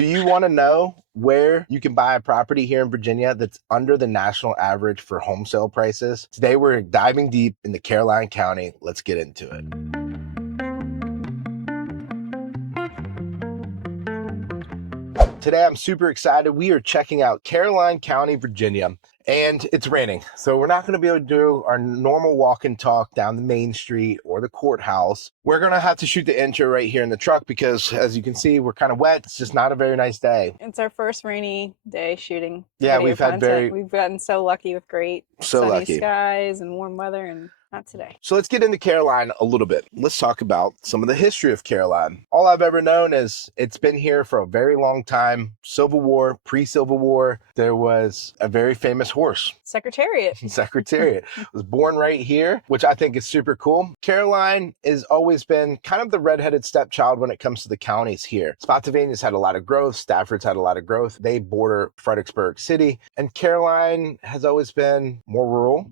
Do you want to know where you can buy a property here in Virginia that's under the national average for home sale prices? Today, we're diving deep into Caroline County. Let's get into it. Today, I'm super excited. We are checking out Caroline County, Virginia, and it's raining. So we're not going to be able to do our normal walk and talk down the main street or the courthouse. We're going to have to shoot the intro right here in the truck because, as you can see, we're kind of wet. It's just not a very nice day. It's our first rainy day shooting Yeah, video content. We've gotten so lucky with great sunny skies and warm weather, and not today. So let's get into Caroline a little bit. Let's talk about some of the history of Caroline. All I've ever known is it's been here for a very long time. Civil War, pre-Civil War, there was a very famous horse. Secretariat. Secretariat. Was born right here, which I think is super cool. Caroline has always been kind of the redheaded stepchild when it comes to the counties here. Spotsylvania's had a lot of growth. Stafford's had a lot of growth. They border Fredericksburg City. And Caroline has always been more rural.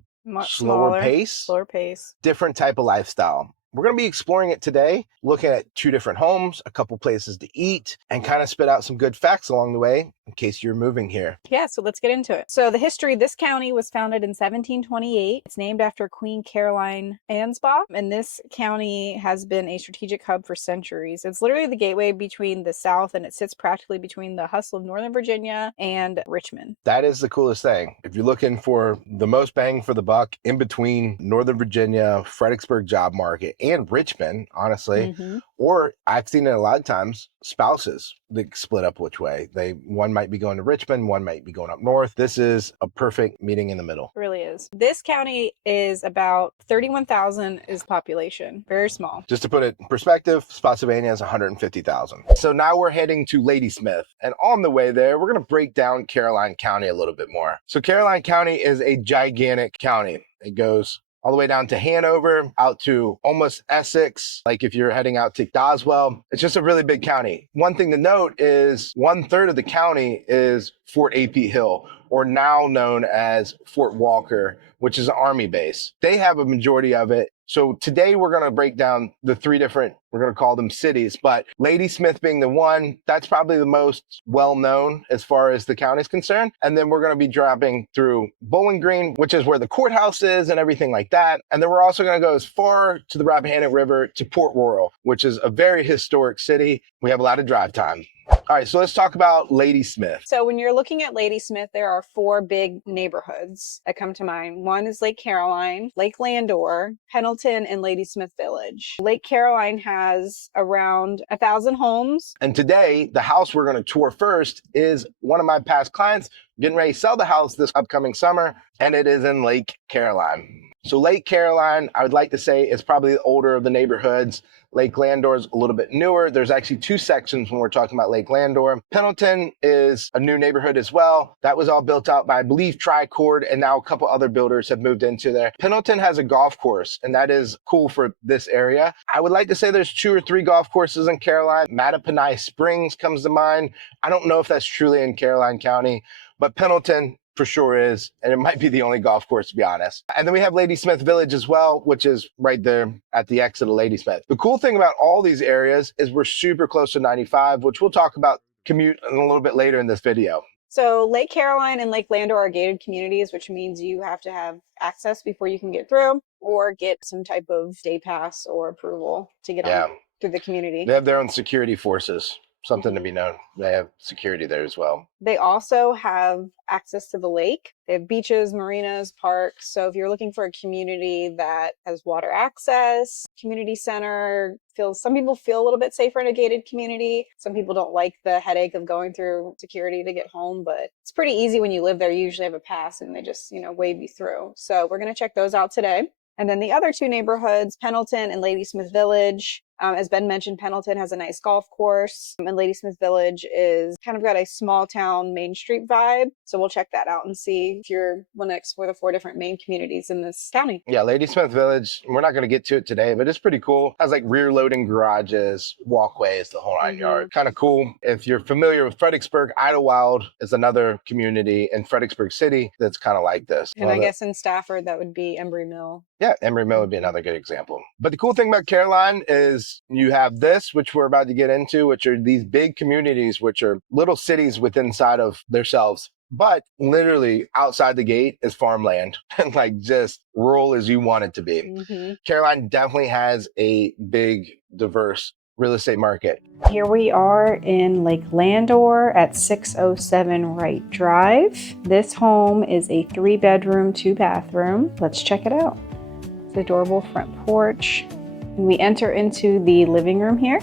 Slower pace, different type of lifestyle. We're going to be exploring it today, looking at 2 different homes, a couple places to eat, and kind of spit out some good facts along the way in case you're moving here. Yeah, so let's get into it. So the history, this county was founded in 1728. It's named after Queen Caroline Ansbaugh, and this county has been a strategic hub for centuries. It's literally the gateway between the South, and it sits practically between the hustle of Northern Virginia and Richmond. That is the coolest thing. If you're looking for the most bang for the buck in between Northern Virginia, Fredericksburg job market, and Richmond, honestly, or I've seen it a lot of times, spouses that split up which way. One might be going to Richmond, one might be going up north. This is a perfect meeting in the middle. It really is. This county is about 31,000 is population. Very small. Just to put it in perspective, Spotsylvania is 150,000. So now we're heading to Ladysmith. And on the way there, we're going to break down Caroline County a little bit more. So Caroline County is a gigantic county. It goes all the way down to Hanover, out to almost Essex. Like if you're heading out to Doswell, it's just a really big county. One thing to note is 1/3 of the county is Fort A.P. Hill, or now known as Fort Walker, which is an Army base. They have a majority of it. So today we're going to break down the 3 different, we're going to call them cities, but Ladysmith being the one, that's probably the most well-known as far as the county is concerned. And then we're going to be dropping through Bowling Green, which is where the courthouse is and everything like that. And then we're also going to go as far to the Rappahannock River to Port Royal, which is a very historic city. We have a lot of drive time. All right, so let's talk about Ladysmith. So when you're looking at Ladysmith, there are 4 big neighborhoods that come to mind. One is Lake Caroline, Lake Landor, Pendleton, and Ladysmith Village. Lake Caroline has around 1,000 homes. And today, the house we're going to tour first is one of my past clients getting ready to sell the house this upcoming summer, and it is in Lake Caroline. So Lake Caroline, I would like to say, is probably the older of the neighborhoods. Lake Landor is a little bit newer. There's actually 2 sections when we're talking about Lake Landor. Pendleton is a new neighborhood as well. That was all built out by, I believe, Tricord, and now a couple other builders have moved into there. Pendleton has a golf course, and that is cool for this area. I would like to say there's 2 or 3 golf courses in Caroline. Mattaponi Springs comes to mind. I don't know if that's truly in Caroline County, but Pendleton for sure is, and it might be the only golf course, to be honest. And then we have Ladysmith Village as well, which is right there at the exit of Ladysmith. The cool thing about all these areas is we're super close to 95, which we'll talk about commute a little bit later in this video. So Lake Caroline and Lake Landor are gated communities, which means you have to have access before you can get through or get some type of day pass or approval to get on through the community. They have their own security forces. Something to be known. They have security there as well. They also have access to the lake. They have beaches, marinas, parks. So if you're looking for a community that has water access, community center, some people feel a little bit safer in a gated community. Some people don't like the headache of going through security to get home, but it's pretty easy when you live there. You usually have a pass and they just, wave you through. So we're going to check those out today. And then the other 2 neighborhoods, Pendleton and Ladysmith Village. As Ben mentioned, Pendleton has a nice golf course, and Ladysmith Village is kind of got a small town Main Street vibe. So we'll check that out and see if you want to explore the 4 different main communities in this county. Yeah, Ladysmith Village, we're not going to get to it today, but it's pretty cool. It has like rear loading garages, walkways, the whole 9 yards. Kind of cool. If you're familiar with Fredericksburg, Idlewild is another community in Fredericksburg City that's kind of like this. And I guess in Stafford, that would be Embry Mill. Yeah, Embry Mill would be another good example. But the cool thing about Caroline is is you have this, which we're about to get into, which are these big communities, which are little cities within inside of themselves. But literally outside the gate is farmland and like just rural as you want it to be. Caroline definitely has a big, diverse real estate market. Here we are in Lake Landor at 607 Wright Drive. This home is a 3-bedroom, 2-bathroom. Let's check it out. It's an adorable front porch. And we enter into the living room here.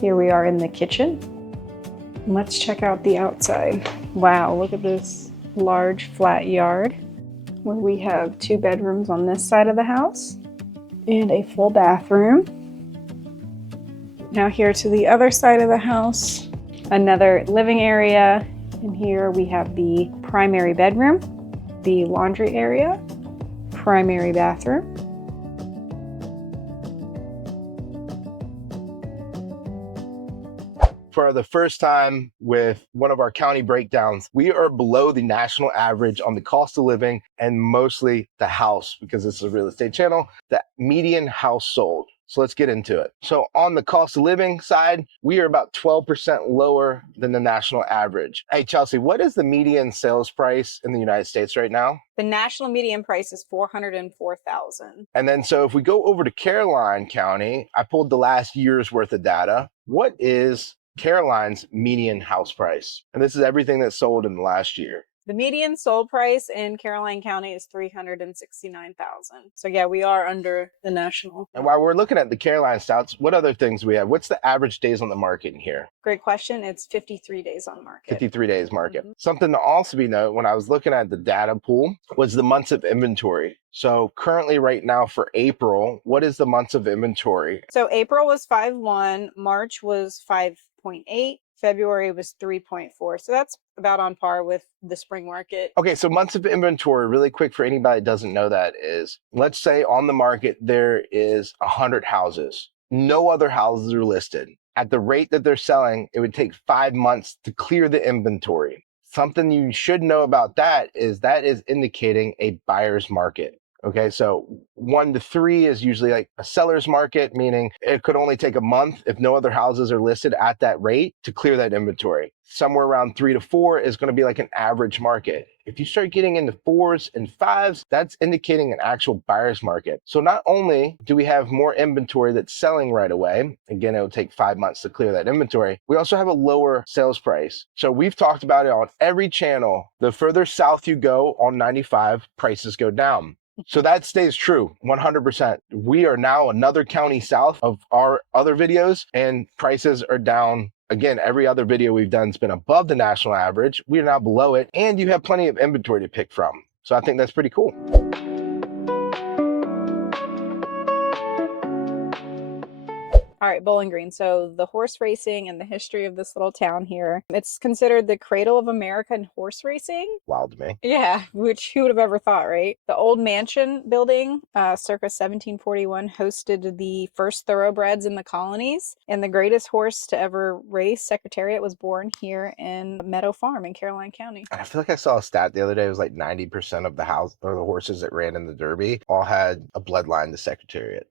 Here we are in the kitchen. Let's check out the outside. Wow, look at this large flat yard where we have 2 bedrooms on this side of the house and a full bathroom. Now here to the other side of the house, another living area. And here we have the primary bedroom, the laundry area, primary bathroom. For the first time with one of our county breakdowns, we are below the national average on the cost of living and mostly the house, because this is a real estate channel, the median house sold. So let's get into it. So on the cost of living side, we are about 12% lower than the national average. Hey, Chelsea, what is the median sales price in the United States right now? The national median price is $404,000. And then so if we go over to Caroline County, I pulled the last year's worth of data. What is Caroline's median house price? And this is everything that's sold in the last year. The median sold price in Caroline County is $369,000. So yeah, we are under the national. And while we're looking at the Caroline stats, what other things we have? What's the average days on the market in here? Great question. It's 53 days on market. 53 days market. Something to also be noted when I was looking at the data pool was the months of inventory. So currently right now for April, what is the months of inventory? So April was 5.1, March was 5.8, February was 3.4. So that's about on par with the spring market. Okay, so months of inventory, really quick for anybody that doesn't know that is, let's say on the market there is 100 houses. No other houses are listed. At the rate that they're selling, it would take 5 months to clear the inventory. Something you should know about that is indicating a buyer's market. Okay, so 1 to 3 is usually like a seller's market, meaning it could only take a month if no other houses are listed at that rate to clear that inventory. Somewhere around 3 to 4 is going to be like an average market. If you start getting into 4s and 5s, that's indicating an actual buyer's market. So not only do we have more inventory that's selling right away, again, it will take 5 months to clear that inventory, we also have a lower sales price. So we've talked about it on every channel. The further south you go on 95, prices go down. So that stays true 100%. We are now another county south of our other videos and prices are down. Again, every other video we've done has been above the national average. We are now below it and you have plenty of inventory to pick from. So I think that's pretty cool. All right, Bowling Green. So the horse racing and the history of this little town here. It's considered the cradle of American horse racing. Wild to me. Yeah, which who would have ever thought, right? The old mansion building, circa 1741, hosted the first thoroughbreds in the colonies. And the greatest horse to ever race, Secretariat, was born here in Meadow Farm in Caroline County. I feel like I saw a stat the other day. It was like 90% of the house or the horses that ran in the Derby all had a bloodline to Secretariat.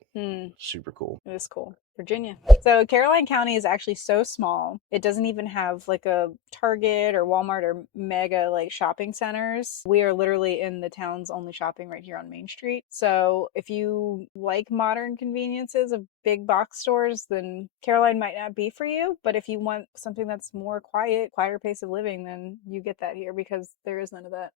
Super cool. It was cool. Virginia. So Caroline County is actually so small. It doesn't even have like a Target or Walmart or mega like shopping centers. We are literally in the town's only shopping right here on Main Street. So if you like modern conveniences of big box stores, then Caroline might not be for you. But if you want something that's more quieter pace of living, then you get that here because there is none of that.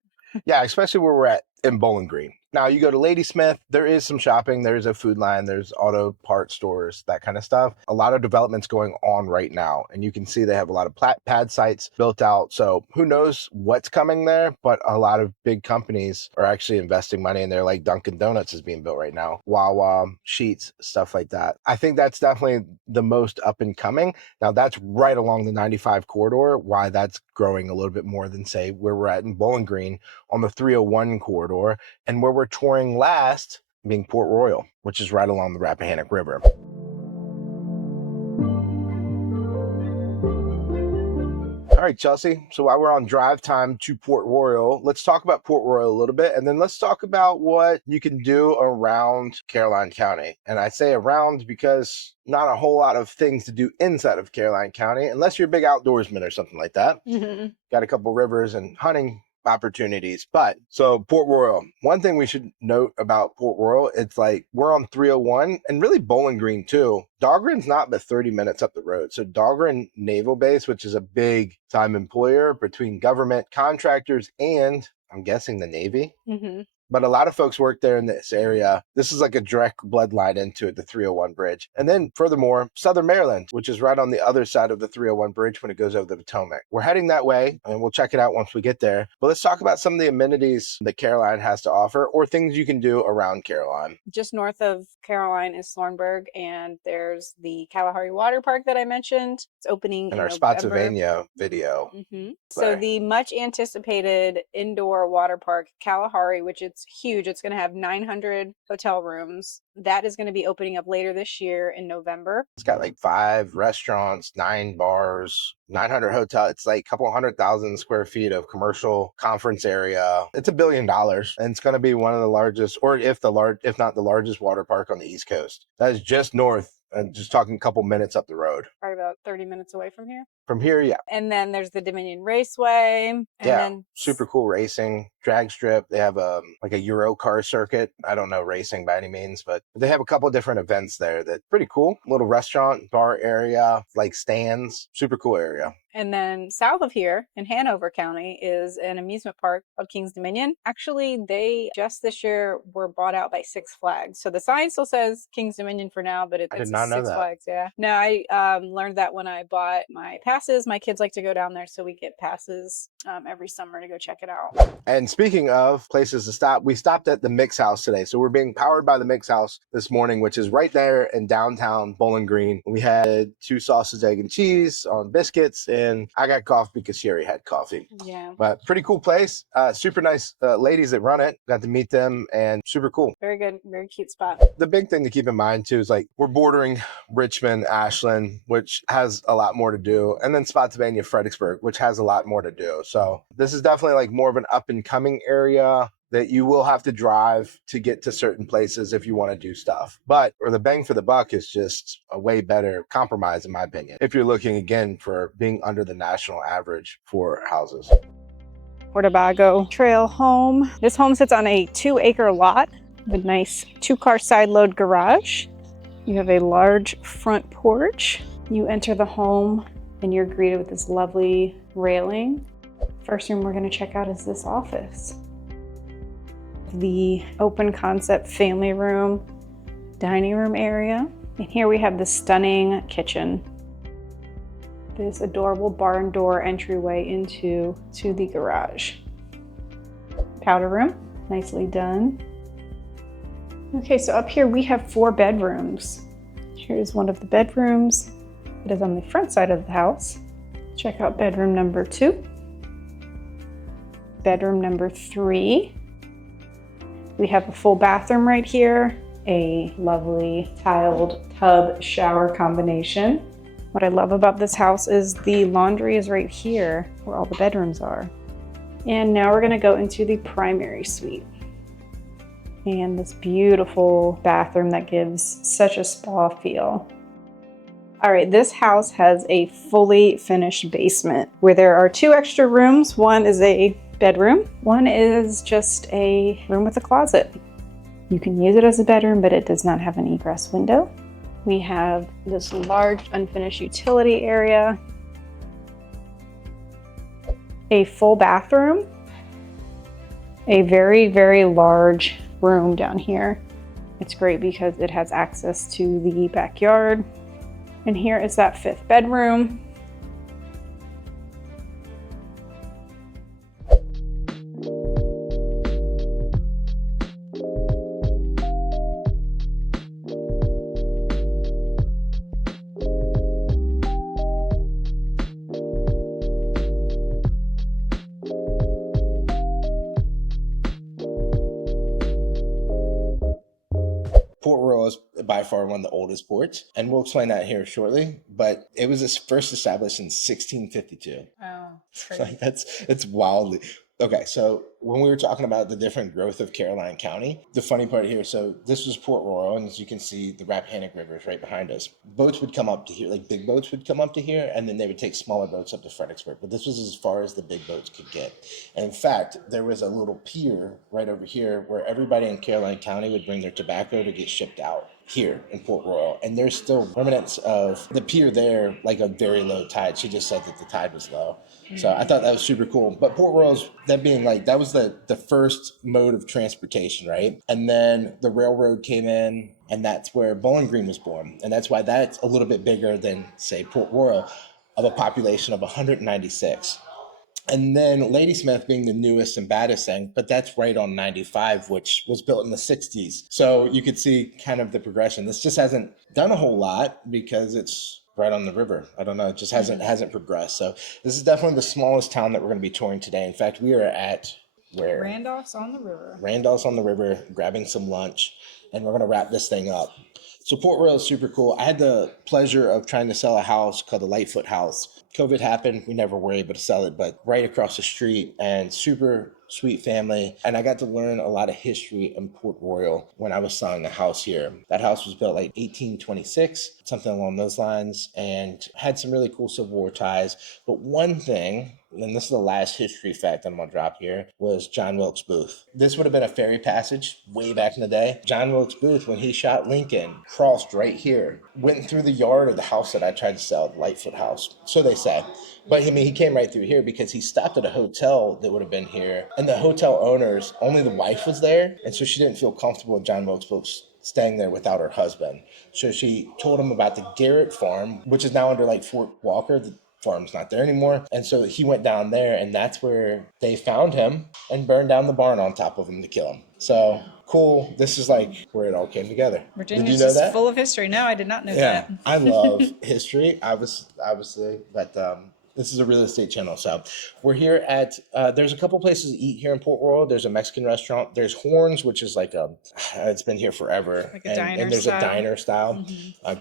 Yeah, especially where we're at in Bowling Green. Now you go to Ladysmith, there is some shopping, there's a food line, there's auto parts stores, that kind of stuff. A lot of developments going on right now. And you can see they have a lot of pad sites built out. So who knows what's coming there, but a lot of big companies are actually investing money in there, like Dunkin' Donuts is being built right now, Wawa, Sheetz, stuff like that. I think that's definitely the most up and coming. Now that's right along the 95 corridor, why that's growing a little bit more than say where we're at in Bowling Green on the 301 corridor, and where we're touring last being Port Royal, which is right along the Rappahannock River. All All right, Chelsea. So while we're on drive time to Port Royal, let's talk about Port Royal a little bit, and then let's talk about what you can do around Caroline County. And I say around because not a whole lot of things to do inside of Caroline County, unless you're a big outdoorsman or something like that. Got a couple rivers and hunting opportunities. But so Port Royal, one thing we should note about Port Royal, it's like we're on 301 and really Bowling Green too. Dahlgren's not but 30 minutes up the road. So Dahlgren Naval Base, which is a big time employer between government contractors and I'm guessing the Navy. But a lot of folks work there in this area. This is like a direct bloodline into it, the 301 bridge. And then furthermore, Southern Maryland, which is right on the other side of the 301 bridge when it goes over the Potomac. We're heading that way and we'll check it out once we get there. But let's talk about some of the amenities that Caroline has to offer or things you can do around Caroline. Just north of Caroline is Thornburg, and there's the Kalahari Water Park that I mentioned. It's opening in in our November. Spotsylvania video. So the much anticipated indoor water park, Kalahari, which it's huge. It's going to have 900 hotel rooms. That is going to be opening up later this year in November. It's got like 5 restaurants, 9 bars, 900 hotel. It's like a couple 100,000 square feet of commercial conference area. It's $1 billion, and it's going to be one of the largest, or if not the largest water park on the East Coast. That is just north. And just talking a couple minutes up the road. Probably about 30 minutes away from here. From here, yeah. And then there's the Dominion Raceway. And then super cool racing, drag strip. They have like a Euro car circuit. I don't know racing by any means, but they have a couple different events there that's pretty cool. Little restaurant, bar area, like stands. Super cool area. And then south of here in Hanover County is an amusement park called King's Dominion. Actually, they just this year were bought out by Six Flags. So the sign still says King's Dominion for now, but it's I did not know Six that. Flags. Yeah. No, I learned that when I bought my passes. My kids like to go down there, so we get passes every summer to go check it out. And speaking of places to stop, we stopped at the Mix House today. So we're being powered by the Mix House this morning, which is right there in downtown Bowling Green. We had 2 sausage, egg, and cheese on biscuits, and I got coffee because she already had coffee. Yeah. But pretty cool place. Super nice ladies that run it. Got to meet them and super cool. Very good. Very cute spot. The big thing to keep in mind too is like we're bordering Richmond, Ashland, which has a lot more to do. And then Spotsylvania, Fredericksburg, which has a lot more to do. So this is definitely like more of an up and coming area that you will have to drive to get to certain places if you want to do stuff. But or the bang for the buck is just a way better compromise, in my opinion, if you're looking again for being under the national average for houses. Portabago Trail home. This home sits on a 2-acre lot with a nice 2-car side load garage. You have a large front porch. You enter the home and you're greeted with this lovely railing. First room we're going to check out is this office. The open concept family room, dining room area. And here we have the stunning kitchen. This adorable barn door entryway into the garage. Powder room, nicely done. Okay, so up here we have 4 bedrooms. Here's one of the bedrooms. It is on the front side of the house. Check out bedroom number 2. Bedroom number 3. We have a full bathroom right here, a lovely tiled tub shower combination. What I love about this house is the laundry is right here where all the bedrooms are. And now we're gonna go into the primary suite. And this beautiful bathroom that gives such a spa feel. All right, this house has a fully finished basement where there are 2 extra rooms. One is a bedroom. One is just a room with a closet. You can use it as a bedroom, but it does not have an egress window. We have this large unfinished utility area, a full bathroom, a very, very large room down here. It's great because it has access to the backyard. And here is that 5th bedroom. Port Royal is by far one of the oldest ports, and we'll explain that here shortly. But it was first established in 1652. Wow, it's Like it's wildly. Okay, so when we were talking about the different growth of Caroline County, the funny part here, so this was Port Royal, and as you can see, the Rappahannock River is right behind us. Boats would come up to here, like big boats would come up to here, and then they would take smaller boats up to Fredericksburg. But this was as far as the big boats could get. And in fact, there was a little pier right over here where everybody in Caroline County would bring their tobacco to get shipped out here in Port Royal. And there's still remnants of the pier there, like a very low tide. She just said that the tide was low. So I thought that was super cool. But Port Royal's, that being like, that was the first mode of transportation, right? And then the railroad came in, and that's where Bowling Green was born. And that's why that's a little bit bigger than, say, Port Royal, of a population of 196. And then Ladysmith being the newest and baddest thing, but that's right on 95, which was built in the 60s. So you could see kind of the progression. This just hasn't done a whole lot because it's right on the river. I don't know. It just hasn't progressed. So this is definitely the smallest town that we're going to be touring today. In fact, we are at where? Randolph's on the river. Randolph's on the river, grabbing some lunch, and we're going to wrap this thing up. So Port Royal is super cool. I had the pleasure of trying to sell a house called the Lightfoot House. COVID happened. We never were able to sell it, but right across the street, and super sweet family. And I got to learn a lot of history in Port Royal when I was selling the house here. That house was built like 1826, something along those lines, and had some really cool Civil War ties. But one thing, and this is the last history fact I'm going to drop here, was John Wilkes Booth. This would have been a ferry passage way back in the day. John Wilkes Booth, when he shot Lincoln, crossed right here, went through the yard of the house that I tried to sell, the Lightfoot House. So they say. But I mean, he came right through here because he stopped at a hotel that would have been here. And the hotel owners, only the wife was there. And so she didn't feel comfortable with John Wilkes Booth staying there without her husband. So she told him about the Garrett Farm, which is now under like Fort Walker. The farm's not there anymore. And so he went down there, and that's where they found him and burned down the barn on top of him to kill him. So cool. This is like where it all came together. Virginia's Did you know just that? full of history. No, I did not know that. I love history, obviously, but this is a real estate channel. So we're here at, there's a couple places to eat here in Port Royal. There's a Mexican restaurant. There's Horns, which is like it's been here forever. Like a diner and there's style. a diner style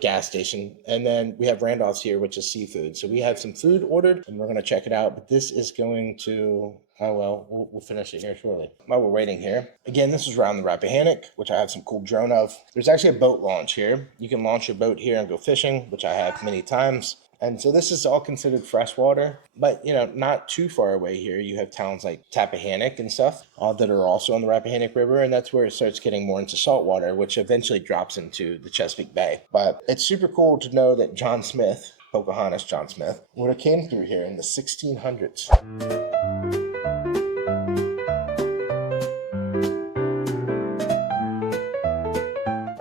gas station. And then we have Randolph's here, which is seafood. So we have some food ordered, and we're going to check it out. But this is going to, we'll finish it here shortly. While we're waiting here, again, this is around the Rappahannock, which I have some cool drone of. There's actually a boat launch here. You can launch your boat here and go fishing, which I have many times. And so this is all considered freshwater, but not too far away here. You have towns like Tappahannock and stuff that are also on the Rappahannock River, and that's where it starts getting more into saltwater, which eventually drops into the Chesapeake Bay. But it's super cool to know that John Smith, Pocahontas John Smith, would have came through here in the 1600s.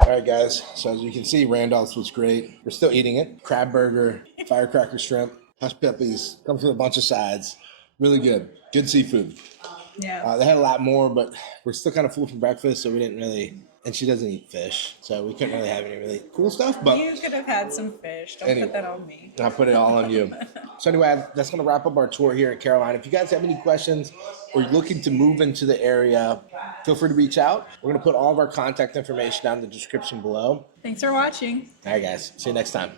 All right, guys, so as you can see, Randolph's was great. We're still eating it. Crab burger, firecracker shrimp, hush puppies, comes with a bunch of sides. Really good. Good seafood. Yeah. They had a lot more, but we're still kind of full from breakfast, so we didn't really, and she doesn't eat fish, so we couldn't really have any really cool stuff. But You could have had some fish. Don't Anyway. put that on me. I'll put it all on you. So anyway, that's going to wrap up our tour here at Caroline. If you guys have any questions or you're looking to move into the area, feel free to reach out. We're going to put all of our contact information down in the description below. Thanks for watching. All right, guys. See you next time.